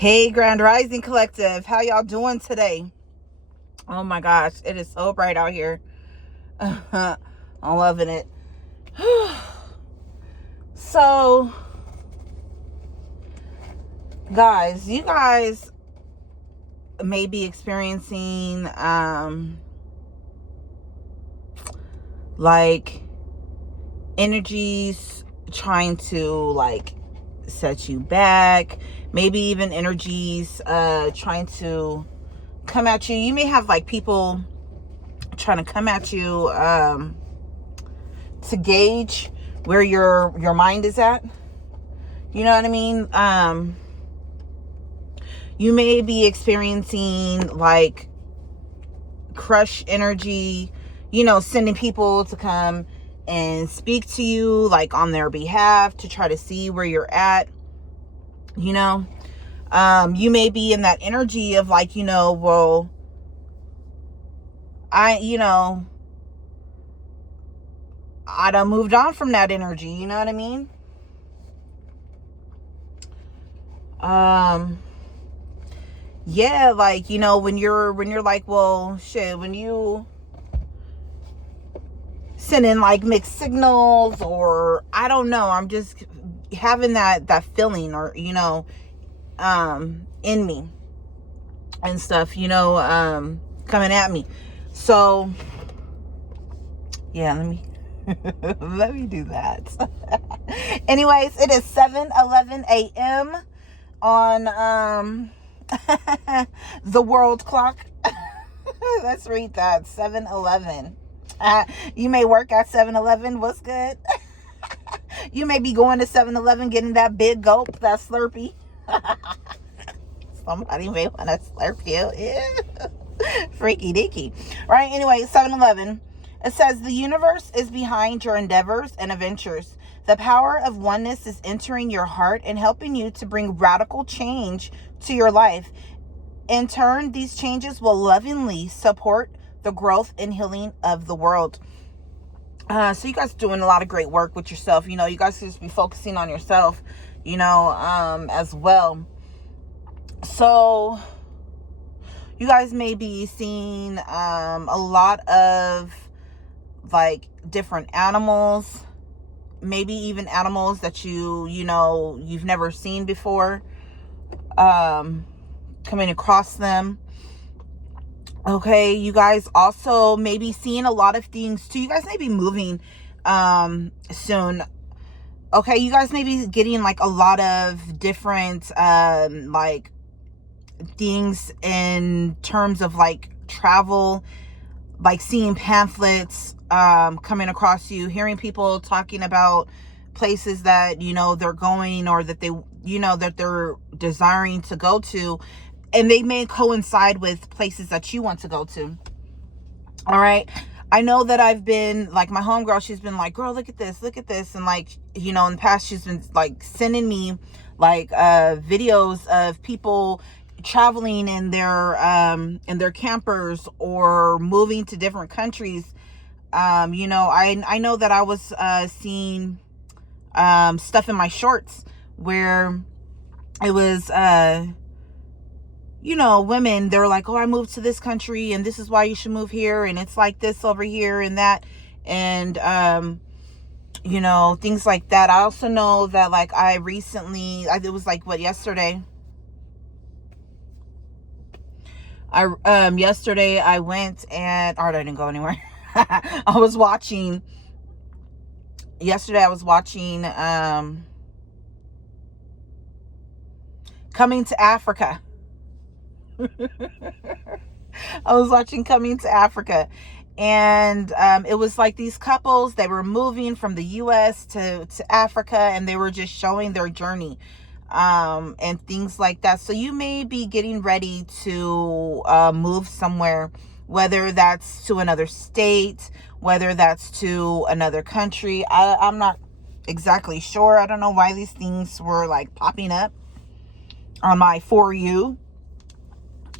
Hey, Grand Rising Collective. How y'all doing today? Oh my gosh, it is so bright out here. I'm loving it. So, guys, you guys may be experiencing like energies trying to like set you back, maybe even energies trying to come at you. You may have like people trying to come at you to gauge where your mind is at. You know what I mean? You may be experiencing like crush energy, sending people to come and speak to you like on their behalf to try to see where you're at. You may be in that energy of like, well, I done moved on from that energy. You know what I mean? Yeah, like, when you're like, well, shit, when you send in like mixed signals, or I don't know, I'm just having that feeling, or, in me and stuff, coming at me. So, yeah, let me do that. Anyways, it is 7:11 a.m. on the world clock. Let's read that. 7:11. You may work at 7-Eleven. What's good? You may be going to 7-Eleven getting that big gulp, that Slurpee. Somebody may want to slurp you. Ew. Freaky deaky. Right? Anyway, 7-Eleven. It says, the universe is behind your endeavors and adventures. The power of oneness is entering your heart and helping you to bring radical change to your life. In turn, these changes will lovingly support the growth and healing of the world. So you guys doing a lot of great work with yourself. You guys should just be focusing on yourself, as well. So you guys may be seeing a lot of like different animals, maybe even animals that you've never seen before, coming across them. Okay, you guys also may be seeing a lot of things too. You guys may be moving soon. Okay, you guys may be getting like a lot of different like things in terms of like travel, like seeing pamphlets coming across you, hearing people talking about places that they're going, or that they that they're desiring to go to, and they may coincide with places that you want to go to. All right, I know that I've been like, my homegirl, she's been like, girl, look at this, and like, in the past she's been like sending me like videos of people traveling in their campers or moving to different countries. I know that I was seeing stuff in my shorts where it was women, they were like, oh, I moved to this country and this is why you should move here, and it's like this over here and that, and things like that. I also know that like it was like yesterday. Yesterday I went and, I didn't go anywhere. I was watching Coming to Africa. I was watching Coming to Africa, and it was like these couples, they were moving from the US to Africa, and they were just showing their journey and things like that. So you may be getting ready to move somewhere, whether that's to another state, whether that's to another country. I'm not exactly sure. I don't know why these things were like popping up on my For You.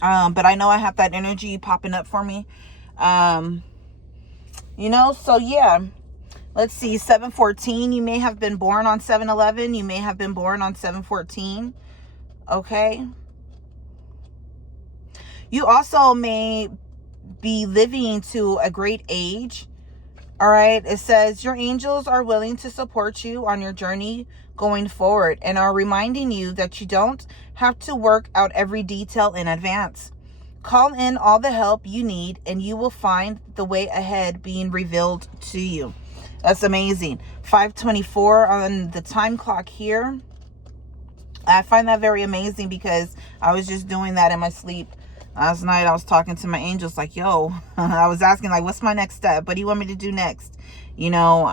But I know I have that energy popping up for me. So yeah. Let's see, 7/14. You may have been born on 7/11. You may have been born on 7/14. Okay. You also may be living to a great age. All right. It says your angels are willing to support you on your journey going forward and are reminding you that you don't have to work out every detail in advance. Call in all the help you need and you will find the way ahead being revealed to you. That's amazing. 5:24 on the time clock here. I find that very amazing because I was just doing that in my sleep. Last night I was talking to my angels like, yo, I was asking like, what's my next step? What do you want me to do next? You know,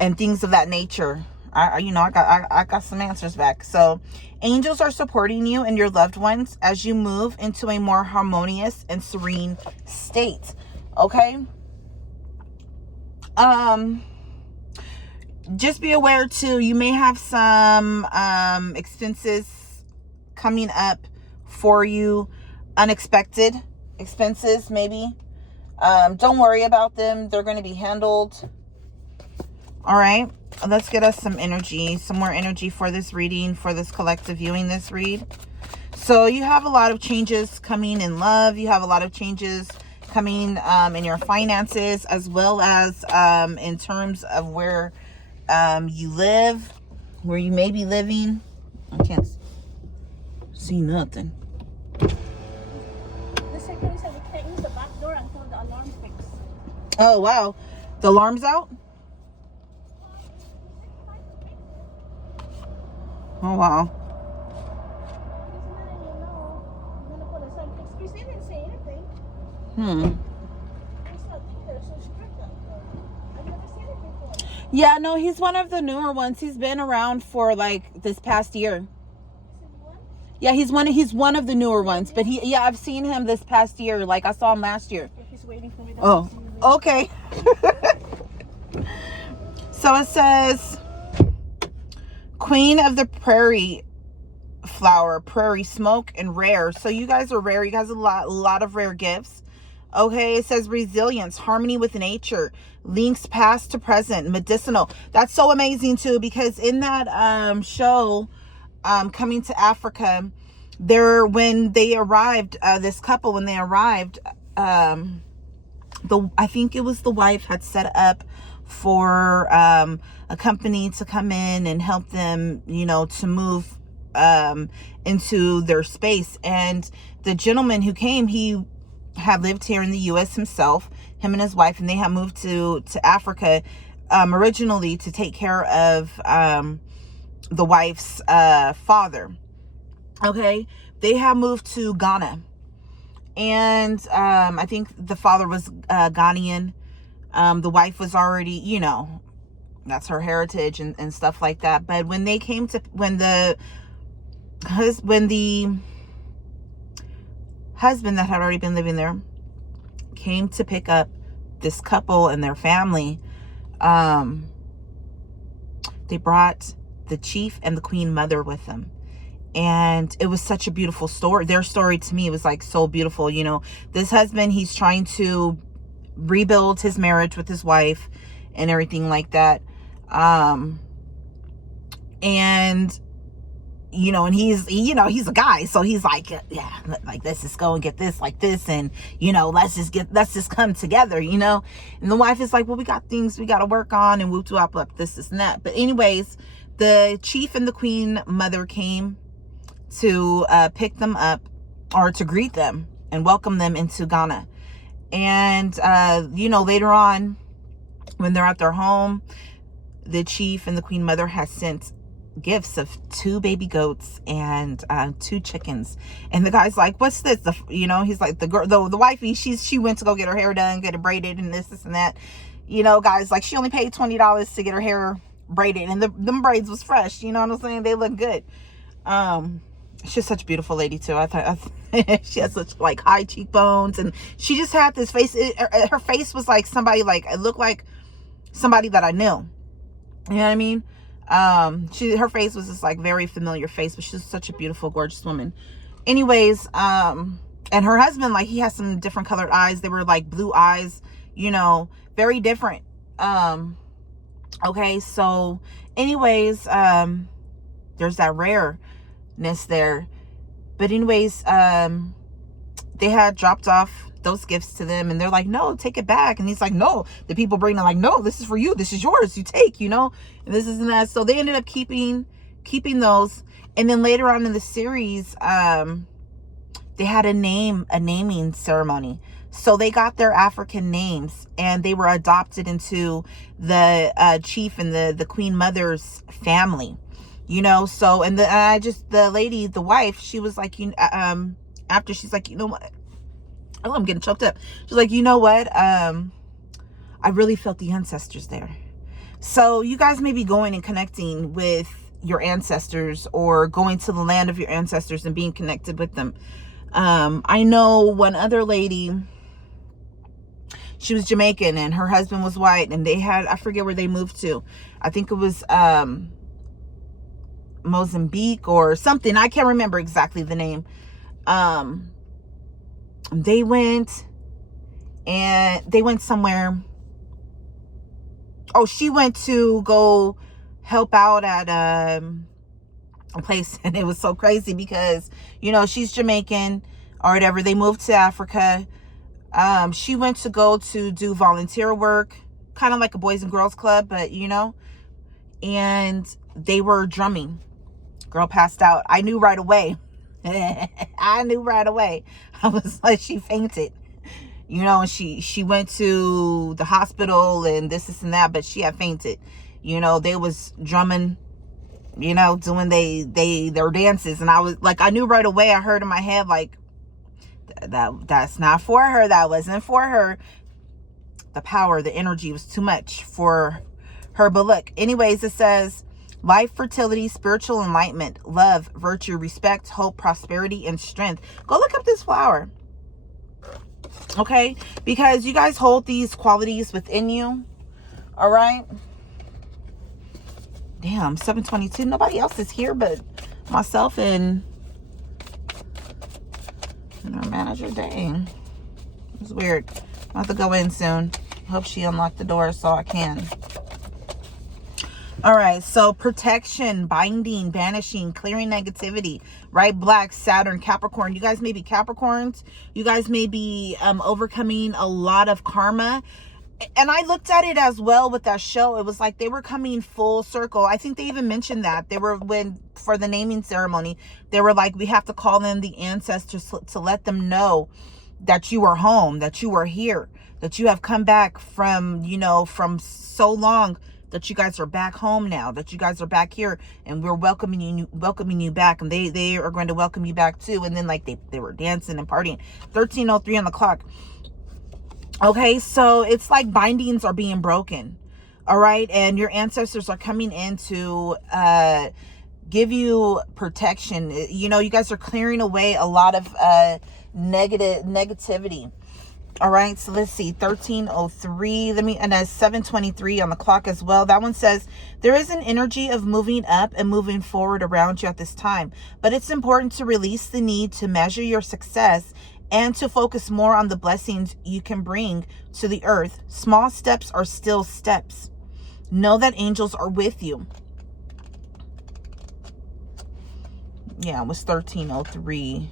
and things of that nature. I got some answers back. So angels are supporting you and your loved ones as you move into a more harmonious and serene state. Okay. Just be aware too, you may have some expenses coming up for you, unexpected expenses maybe. Don't worry about them, they're going to be handled. All right, let's get us some energy, some more energy for this reading, for this collective viewing this read. So you have a lot of changes coming in love, you have a lot of changes coming in your finances, as well as in terms of where you live, where you may be living. I can't see nothing. The secretary said we can't use the back door until the alarm fixed. Oh wow, the alarm's out. Oh wow. Christine didn't say anything. Yeah, no, he's one of the newer ones. He's been around for like this past year. Yeah, he's one of the newer ones. But I've seen him this past year. Like I saw him last year. He's waiting for me to Oh, okay. So it says Queen of the Prairie Flower, Prairie Smoke, and Rare. So you guys are rare. You guys have a lot of rare gifts. Okay, it says resilience, harmony with nature, links past to present, medicinal. That's so amazing too, because in that show, Coming to Africa, when they arrived, this couple, when they arrived, I think it was the wife had set up for a company to come in and help them, to move into their space. And the gentleman who came, he had lived here in the U.S. himself, him and his wife, and they had moved to Africa originally to take care of the wife's father. Okay, they have moved to Ghana, and I think the father was Ghanaian. The wife was already, that's her heritage and stuff like that. But when they came to, when the husband that had already been living there came to pick up this couple and their family, they brought the chief and the queen mother with them. And it was such a beautiful story. Their story to me was like so beautiful. This husband, he's trying to rebuild his marriage with his wife and everything like that. And and he's a guy, so he's like, yeah, like let's just go and get this like this, and let's just come together, and the wife is like, well, we got things we got to work on, and whoop up this and that. But anyways, the chief and the queen mother came to pick them up, or to greet them and welcome them into Ghana. And later on, when they're at their home, the chief and the queen mother has sent gifts of 2 baby goats and 2 chickens. And the guy's like, what's this? He's like, the girl, the wifey, she went to go get her hair done, get it braided, and this and that. Guys, like, she only paid $20 to get her hair braided, and them braids was fresh. You know what I'm saying? They look good. She's such a beautiful lady too. I thought she has such like high cheekbones, and she just had this face. Her face was like somebody, like it looked like somebody that I knew. You know what I mean? Her face was just like very familiar face, but she's such a beautiful, gorgeous woman. Anyways, and her husband, like, he has some different colored eyes. They were like blue eyes, very different. Okay, so anyways, there's that rareness there. But anyways, they had dropped off those gifts to them, and they're like, no, take it back. And he's like, no. The people bring it, like, no, this is for you, this is yours, you take, you know, and this is and that. So they ended up keeping those. And then later on in the series, they had a naming ceremony. So they got their African names, and they were adopted into the chief and the queen mother's family, you know. So, and the lady, the wife, she was like, after, she's like, you know what? Oh, I'm getting choked up. She's like, you know what? I really felt the ancestors there. So you guys may be going and connecting with your ancestors, or going to the land of your ancestors and being connected with them. I know one other lady, she was Jamaican and her husband was white, and they had, I forget where they moved to. I think it was Mozambique or something. I can't remember exactly the name. They went somewhere. Oh, she went to go help out at a place, and it was so crazy because, you know, she's Jamaican or whatever. They moved to Africa. She went to go to do volunteer work, kind of like a Boys and Girls Club, but, you know, and they were drumming. Girl passed out. I knew right away. I knew right away. I was like, she fainted, you know, and she went to the hospital and this and that, but she had fainted. You know, they was drumming, you know, doing their dances, and I was like, I knew right away. I heard in my head, like, that's not for her. That wasn't for her. The power, the energy was too much for her. But look, anyways, it says life, fertility, spiritual enlightenment, love, virtue, respect, hope, prosperity, and strength. Go look up this flower. Okay? Because you guys hold these qualities within you. All right? Damn, 7:22. Nobody else is here but myself and our manager. Dang. It's weird. I'll have to go in soon. Hope she unlocked the door so I can. All right, so protection, binding, banishing, clearing negativity, right? Black, Saturn, Capricorn. You guys may be Capricorns. You guys may be overcoming a lot of karma. And I looked at it as well with that show. It was like they were coming full circle. I think they even mentioned that. They were, for the naming ceremony, they were like, we have to call in the ancestors to let them know that you are home, that you are here, that you have come back from, you know, from so long, that you guys are back home now, that you guys are back here, and we're welcoming you back, and they are going to welcome you back too. And then like they were dancing and partying. 13:03 on the clock. Okay, so it's like bindings are being broken. All right, and your ancestors are coming in to give you protection. You know, you guys are clearing away a lot of negativity. All right, so let's see, 13:03. And that's 7:23 on the clock as well. That one says there is an energy of moving up and moving forward around you at this time, but it's important to release the need to measure your success and to focus more on the blessings you can bring to the earth. Small steps are still steps. Know that angels are with you. Yeah, it was 13:03.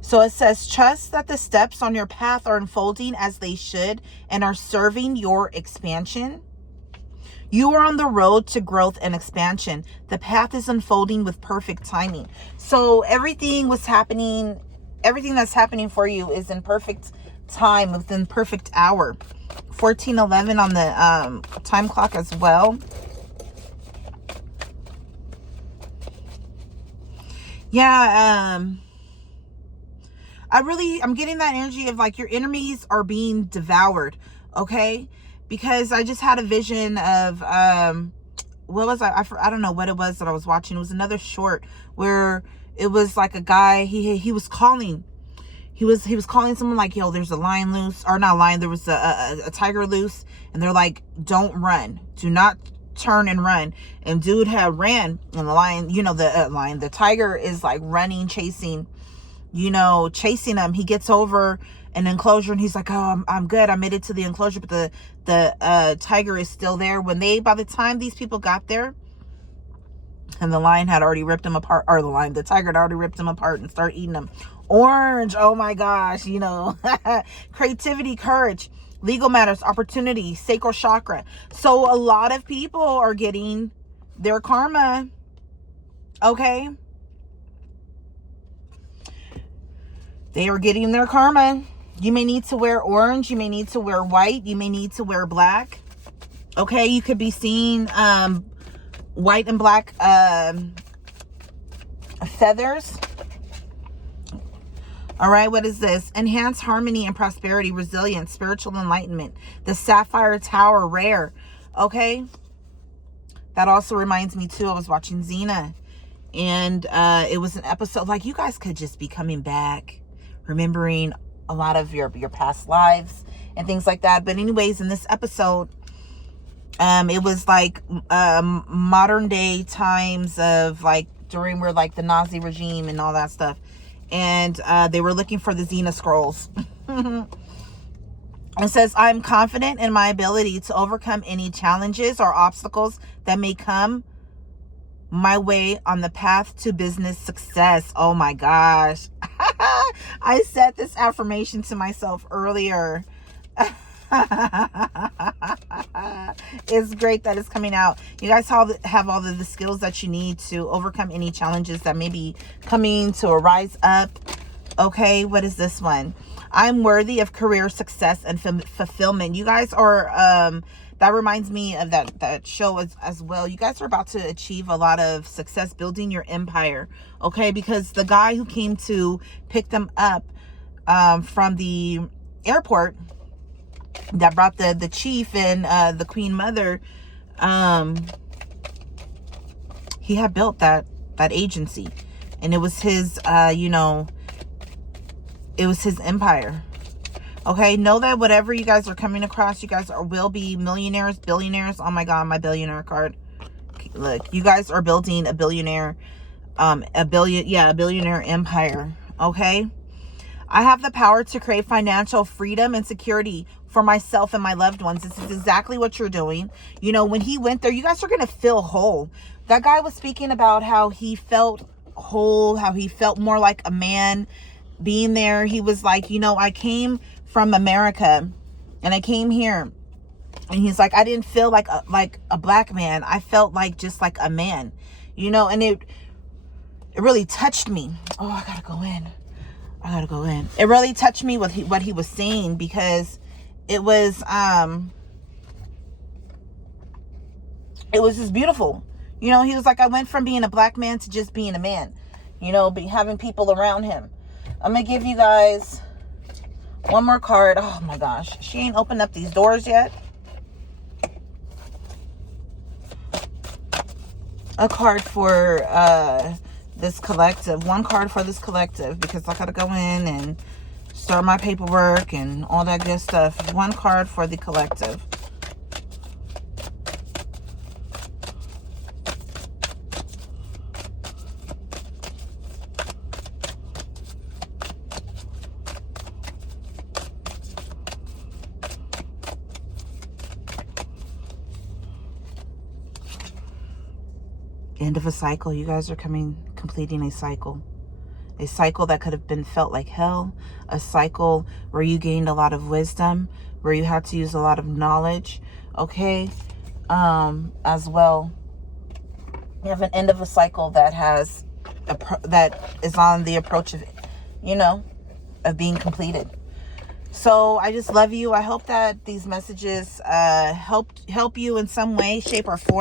So it says, trust that the steps on your path are unfolding as they should and are serving your expansion. You are on the road to growth and expansion. The path is unfolding with perfect timing. So everything that's happening for you is in perfect time, within perfect hour. 14:11 on the time clock as well. Yeah, I'm getting that energy of like your enemies are being devoured, okay? Because I just had a vision of, what was I don't know what it was that I was watching. It was another short where it was like a guy, he was calling. He was calling someone like, yo, there's a lion loose, or not a lion, there was a tiger loose, and they're like, don't run. Do not turn and run. And dude had ran, and the lion, you know, the tiger is like running, chasing him. He gets over an enclosure and he's like, oh, I'm good, I made it to the enclosure, but the tiger is still there. By the time these people got there, And the lion had already ripped him apart, or the tiger had already ripped him apart and started eating him. Orange, oh my gosh, you know. Creativity, courage, legal matters, opportunity, sacral chakra. So a lot of people are getting their karma, okay? They are getting their karma. You may need to wear orange. You may need to wear white. You may need to wear black. Okay, you could be seeing white and black feathers. All right, what is this? Enhance harmony and prosperity, resilience, spiritual enlightenment. The Sapphire Tower, rare. Okay, that also reminds me too, I was watching Xena, and it was an episode, like, you guys could just be coming back, remembering a lot of your past lives and things like that. But anyways, in this episode, it was like modern day times of like during where like the Nazi regime and all that stuff, and they were looking for the Xena scrolls. It says, I'm confident in my ability to overcome any challenges or obstacles that may come my way on the path to business success. Oh my gosh. I said this affirmation to myself earlier. It's great that it's coming out. You guys have all the skills that you need to overcome any challenges that may be coming to rise up. Okay, what is this one? I'm worthy of career success and fulfillment. You guys are that reminds me of that show as well. You guys are about to achieve a lot of success building your empire, okay? Because the guy who came to pick them up from the airport, that brought the chief and the queen mother, he had built that agency, and it was his you know, it was his empire. Okay, know that whatever you guys are coming across, you guys will be millionaires, billionaires. Oh my God, my billionaire card. Look, you guys are building a billionaire, a billionaire empire. Okay, I have the power to create financial freedom and security for myself and my loved ones. This is exactly what you're doing. You know, when he went there, you guys are going to feel whole. That guy was speaking about how he felt whole, how he felt more like a man being there. He was like, you know, I came from America and I came here, and he's like, I didn't feel like a black man. I felt like just like a man, you know, and it really touched me. Oh, I gotta go in. It really touched me with what he was saying, because it was just beautiful. You know, he was like, I went from being a black man to just being a man, you know, having people around him. I'm gonna give you guys one more card. Oh my gosh, she ain't opened up these doors yet. A card for this collective. One card for this collective, because I gotta go in and start my paperwork and all that good stuff. One card for the collective. End of a cycle. You guys are completing a cycle. A cycle that could have been felt like hell. A cycle where you gained a lot of wisdom, where you had to use a lot of knowledge. Okay. As well, you have an end of a cycle that has that is on the approach of, you know, of being completed. So I just love you. I hope that these messages help you in some way, shape, or form.